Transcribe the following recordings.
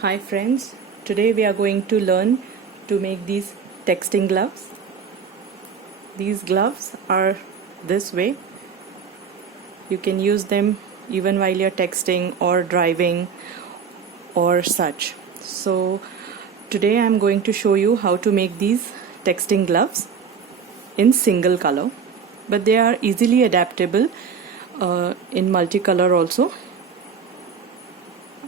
Hi friends, today we are going to learn to make these texting gloves. These gloves are this way. You can use them even while you're texting or driving or such. So today I'm going to show you how to make these texting gloves in single color, but they are easily adaptable in multicolor also.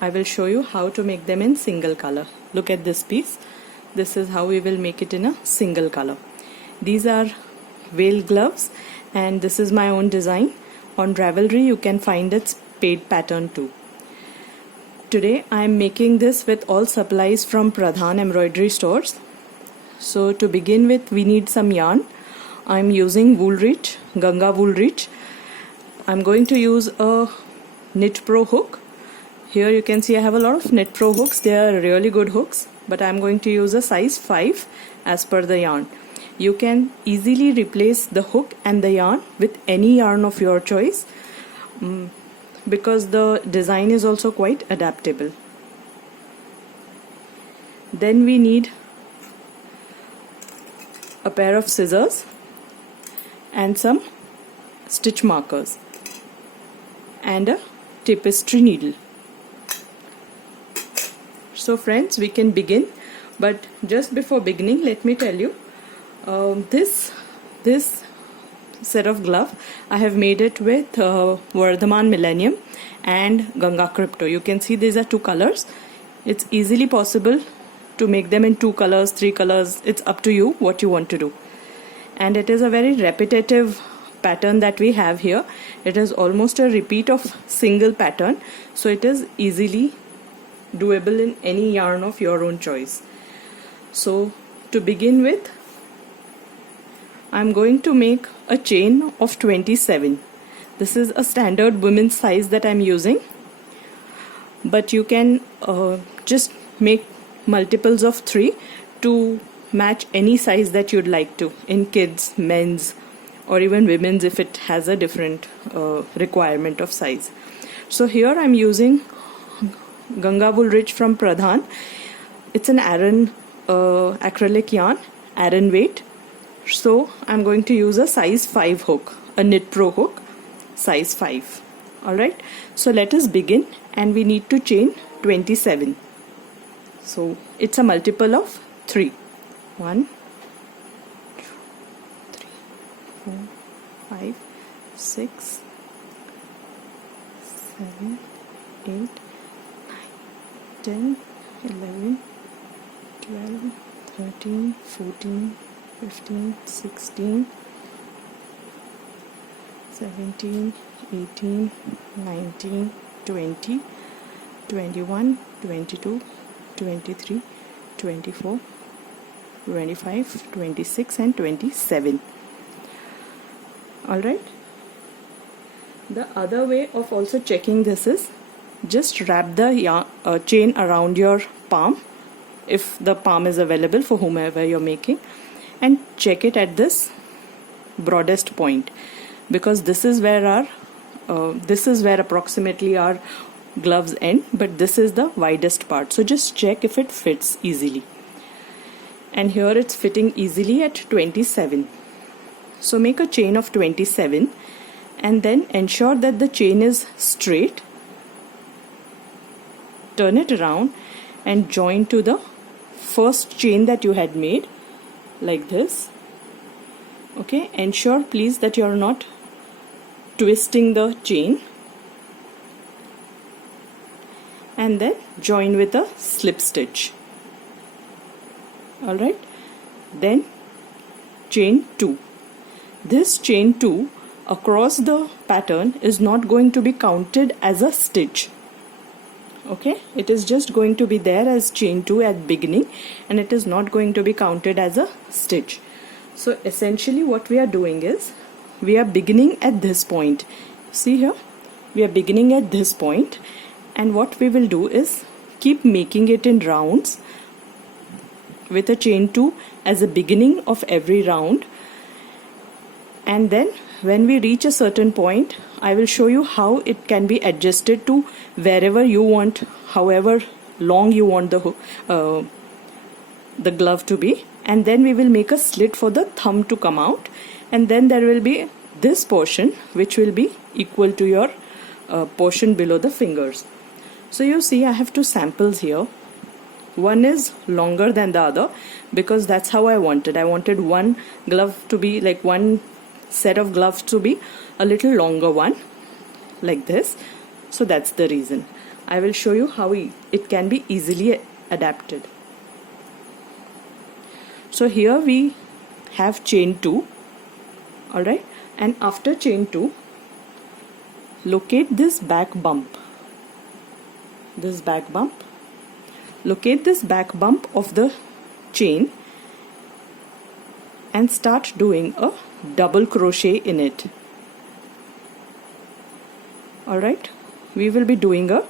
I will show you how to make them in single color. Look at this piece. This is how we will make it in a single color. These are veil gloves and this is my own design. On Ravelry you can find its paid pattern too. Today I am making this with all supplies from Pradhan embroidery stores. So to begin with we need some yarn. I am using wool reach, Ganga wool reach. I am going to use a Knit Pro hook. Here you can see I have a lot of Knit Pro hooks. They are really good hooks, but I am going to use a size 5 as per the yarn. You can easily replace the hook and the yarn with any yarn of your choice because the design is also quite adaptable. Then we need a pair of scissors and some stitch markers and a tapestry needle. So friends, we can begin, but just before beginning let me tell you this set of glove I have made it with Vardhaman Millennium and Ganga Crypto. You can see these are two colors. It's easily possible to make them in 2 colors, 3 colors. It's up to you what you want to do. And it is a very repetitive pattern that we have here. It is almost a repeat of single pattern, so it is easily doable in any yarn of your own choice. So to begin with, I'm going to make a chain of 27. This is a standard women's size that I'm using, but you can just make multiples of 3 to match any size that you'd like to, in kids, men's, or even women's if it has a different requirement of size. So here I'm using Ganga wool reach from Pradhan. It's an Aran acrylic yarn, Aran weight. So I'm going to use a size 5 hook, a Knit Pro hook, size 5. Alright, so let us begin, and we need to chain 27. So it's a multiple of 3. 1, 2, 3, 4, 5, 6, 7, 8, 10, 11, 12, 13, 14, 15, 16, 17, 18, 19, 20, 21, 22, 23, 24, 25, 26 and 27. Alright. The other way of also checking this is just wrap the chain around your palm, if the palm is available for whomever you're making, and check it at this broadest point, because this is where approximately our gloves end, but this is the widest part. So just check if it fits easily, and here it's fitting easily at 27. So make a chain of 27 and then ensure that the chain is straight. Turn it around and join to the first chain that you had made, like this. Okay, ensure please that you are not twisting the chain, and then join with a slip stitch. Alright, then chain 2. This chain 2 across the pattern is not going to be counted as a stitch. Okay, it is just going to be there as chain 2 at beginning, and it is not going to be counted as a stitch. So essentially what we are doing is we are beginning at this point. See here, we are beginning at this point, and what we will do is keep making it in rounds with a chain 2 as a beginning of every round, and then when we reach a certain point I will show you how it can be adjusted to wherever you want, however long you want the glove to be, and then we will make a slit for the thumb to come out, and then there will be this portion which will be equal to your portion below the fingers. So you see I have two samples here. One is longer than the other because that's how I wanted. I wanted one glove to be like one set of gloves to be a little longer one like this. So that's the reason. I will show you how it can be easily adapted. So here we have chain 2, alright, and after chain 2 locate this back bump, locate this back bump of the chain and start doing a double crochet in it. Alright, we will be doing a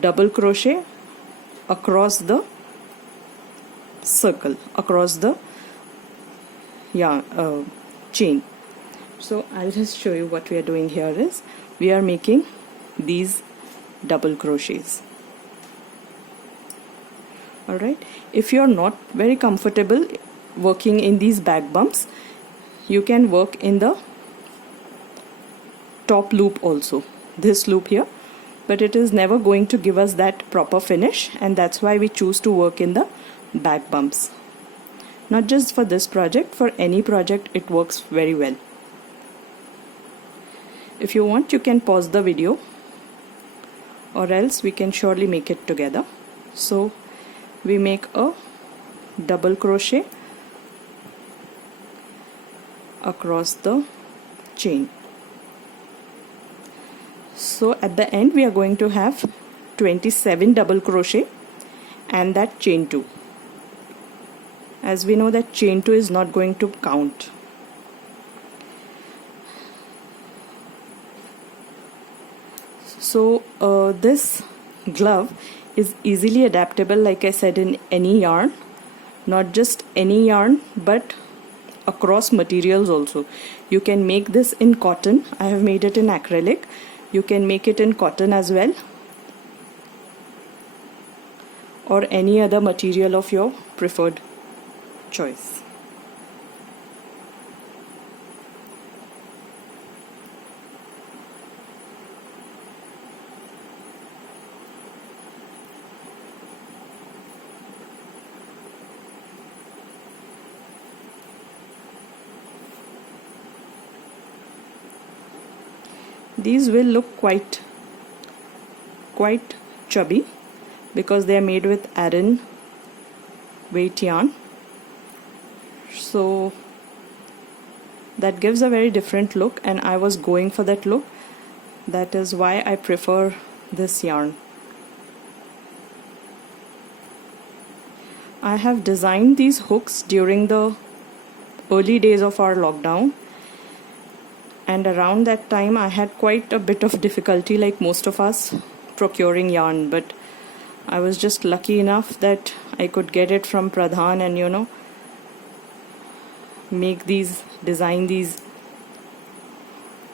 double crochet across the circle, across the chain. So I'll just show you what we are doing here is we are making these double crochets. Alright, if you're not very comfortable working in these back bumps, you can work in the top loop also, this loop here, but it is never going to give us that proper finish, and that's why we choose to work in the back bumps. Not just for this project, for any project it works very well. If you want, you can pause the video, or else we can surely make it together. So we make a double crochet across the chain. So at the end we are going to have 27 double crochet and that chain 2. As we know that chain 2 is not going to count. So this glove is easily adaptable, like I said, in any yarn, not just any yarn but across materials also. You can make this in cotton. I have made it in acrylic. You can make it in cotton as well, or any other material of your preferred choice. These will look quite chubby because they are made with Aran weight yarn, so that gives a very different look, and I was going for that look. That is why I prefer this yarn. I have designed these hooks during the early days of our lockdown, and around that time I had quite a bit of difficulty, like most of us, procuring yarn, but I was just lucky enough that I could get it from Pradhan and make these, design these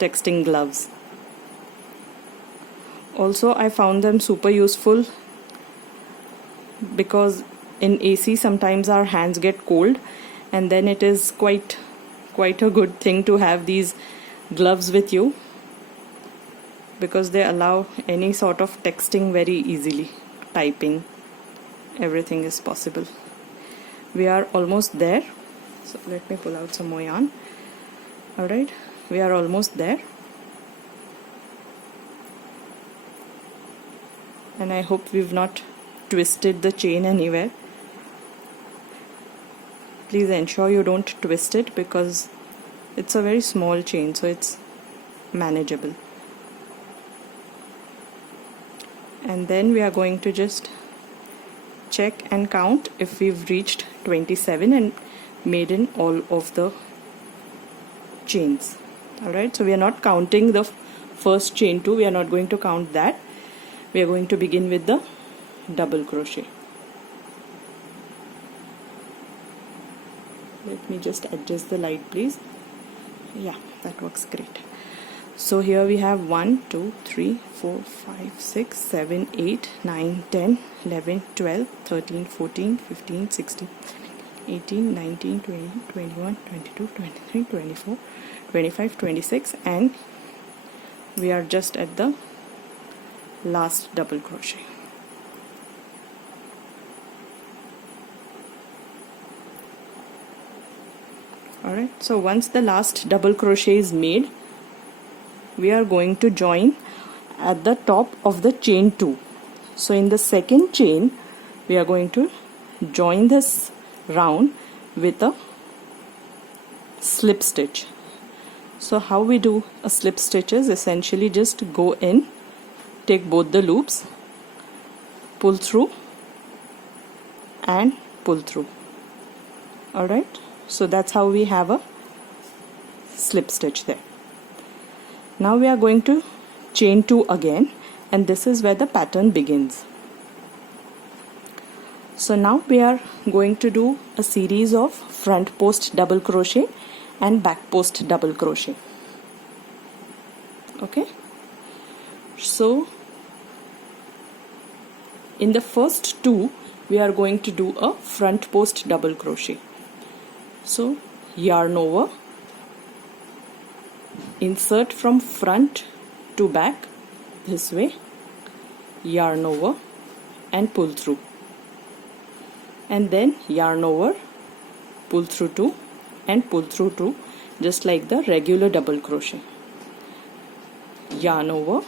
texting gloves. Also I found them super useful because in AC sometimes our hands get cold, and then it is quite a good thing to have these gloves with you because they allow any sort of texting very easily. Typing, everything is possible. We are almost there, so let me pull out some more yarn. Alright, we are almost there, and I hope we've not twisted the chain anywhere. Please ensure you don't twist it because it's a very small chain, so it's manageable. And then we are going to just check and count if we've reached 27 and made in all of the chains. Alright, so we are not counting the first chain 2, we are not going to count that. We are going to begin with the double crochet. Let me just adjust the light, please. Yeah, that works great. So here we have 1 2 3 4 5 6 7 8 9 10 11 12 13 14 15 16 18 19 20 21 22 23 24 25 26, and we are just at the last double crochet. Alright, so once the last double crochet is made, we are going to join at the top of the chain 2. So in the second chain we are going to join this round with a slip stitch. So how we do a slip stitch is essentially just go in, take both the loops, pull through and pull through. Alright, so that's how we have a slip stitch there. Now we are going to chain 2 again, and this is where the pattern begins. So now we are going to do a series of front post double crochet and back post double crochet. Okay, so in the first 2 we are going to do a front post double crochet. So yarn over, insert from front to back this way, yarn over and pull through, and then yarn over, pull through 2 and pull through 2, just like the regular double crochet. Yarn over,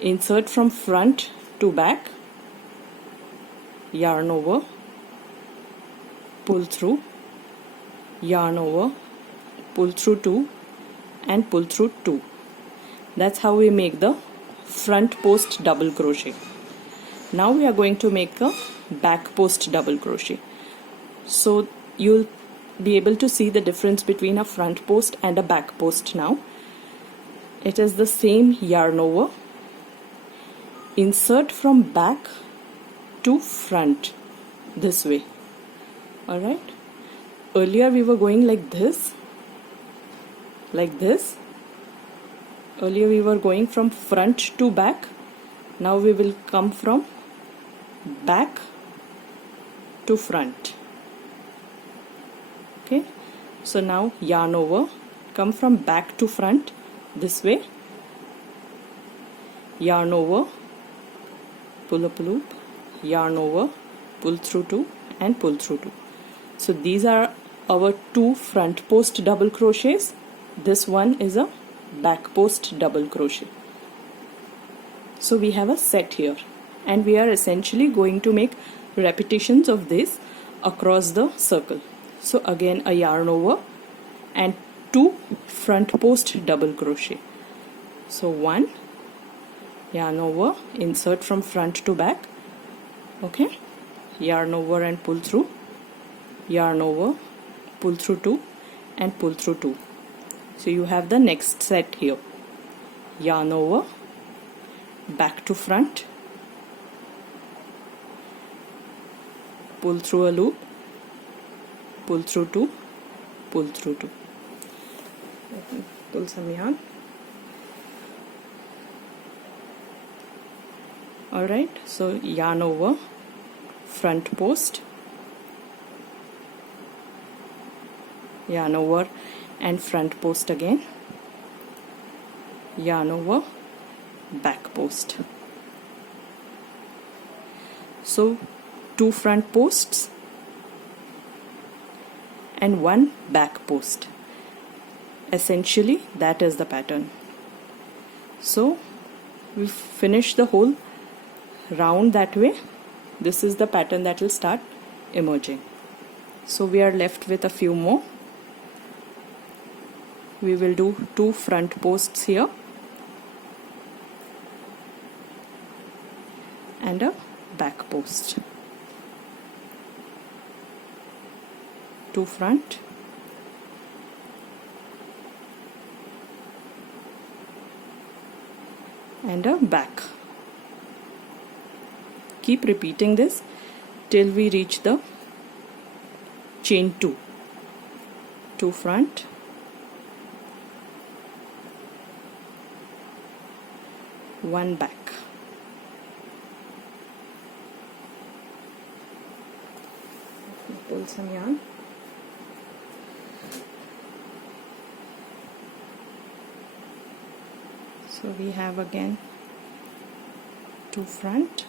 insert from front to back, yarn over, pull through, yarn over, pull through 2 and pull through 2. That's how we make the front post double crochet. Now we are going to make a back post double crochet. So you'll be able to see the difference between a front post and a back post now. It is the same yarn over, insert from back to front this way. Alright, earlier we were going like this, earlier we were going from front to back. Now we will come from back to front. Okay, so now yarn over, come from back to front this way, yarn over, pull up loop, yarn over, pull through 2 and pull through 2. So these are our 2 front post double crochets. This one is a back post double crochet. So we have a set here, and we are essentially going to make repetitions of this across the circle. So again a yarn over and 2 front post double crochet. So 1, yarn over, insert from front to back, okay, yarn over and pull through, yarn over, pull through 2 and pull through 2. So you have the next set here, yarn over, back to front, pull through a loop, pull through 2, pull through 2. Let me pull some yarn. Alright, so yarn over, front post, yarn over and front post again, yarn over, back post. So 2 front posts and 1 back post. Essentially that is the pattern. So we finish the whole round that way. This is the pattern that will start emerging. So we are left with a few more. We will do 2 front posts here and a back post. 2 front and a back. Keep repeating this till we reach the chain 2. 2 front, 1 back. Let me pull some yarn. So we have again 2 front,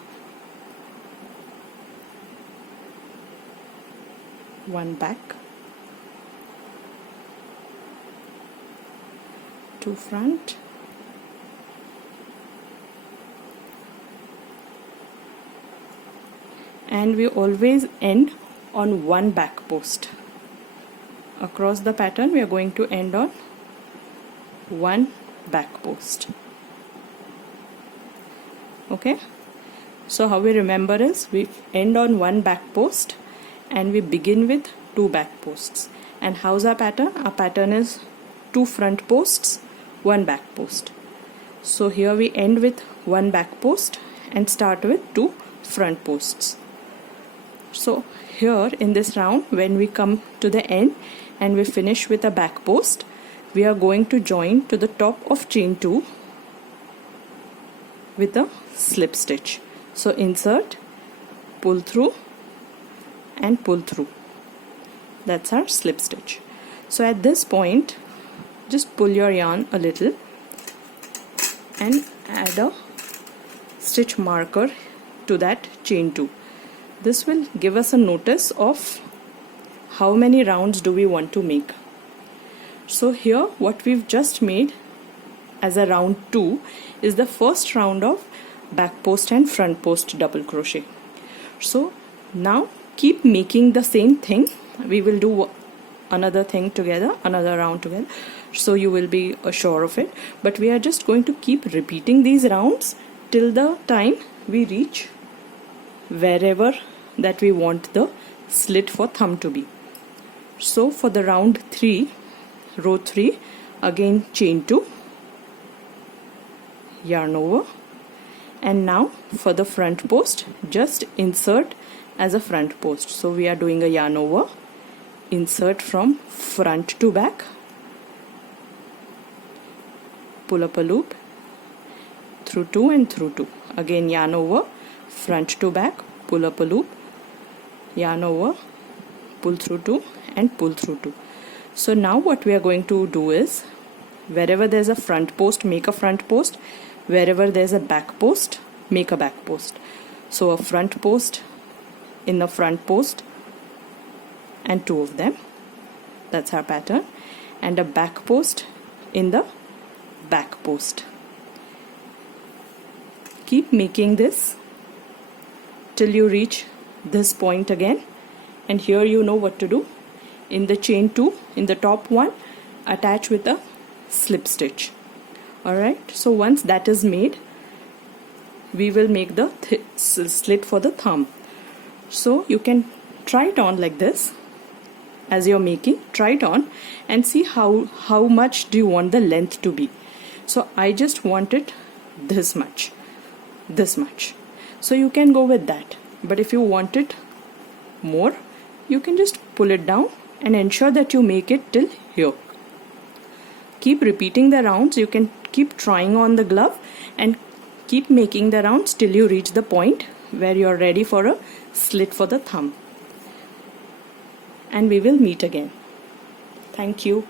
1 back, 2 front, and we always end on 1 back post. Across the pattern we are going to end on 1 back post. Okay, so how we remember is we end on 1 back post and we begin with 2 back posts. And how's our pattern? Our pattern is 2 front posts, 1 back post. So here we end with 1 back post and start with 2 front posts. So here in this round, when we come to the end and we finish with a back post, we are going to join to the top of chain 2 with a slip stitch. So insert, pull through and pull through. That's our slip stitch. So at this point, just pull your yarn a little and add a stitch marker to that chain 2. This will give us a notice of how many rounds do we want to make. So here what we've just made as a round 2 is the first round of back post and front post double crochet. So now keep making the same thing. We will do another thing together, another round together, so you will be sure of it. But we are just going to keep repeating these rounds till the time we reach wherever that we want the slit for thumb to be. So for the round 3, row 3, again chain 2, yarn over, and now for the front post, just insert as a front post. So we are doing a yarn over, insert from front to back, pull up a loop, through 2 and through 2, again yarn over, front to back, pull up a loop, yarn over, pull through 2 and pull through 2. So now what we are going to do is, wherever there's a front post, make a front post. Wherever there's a back post, make a back post. So a front post in the front post and 2 of them. That's our pattern. And a back post in the back post. Keep making this till you reach this point again. And here you know what to do. In the chain 2, in the top one, attach with a slip stitch. Alright, so once that is made, we will make the slit for the thumb. So you can try it on like this. As you're making, try it on and see how much do you want the length to be. So I just want it this much. So you can go with that. But if you want it more, you can just pull it down and ensure that you make it till here. Keep repeating the rounds. You can keep trying on the glove and keep making the rounds till you reach the point where you are ready for a slit for the thumb. And we will meet again. Thank you.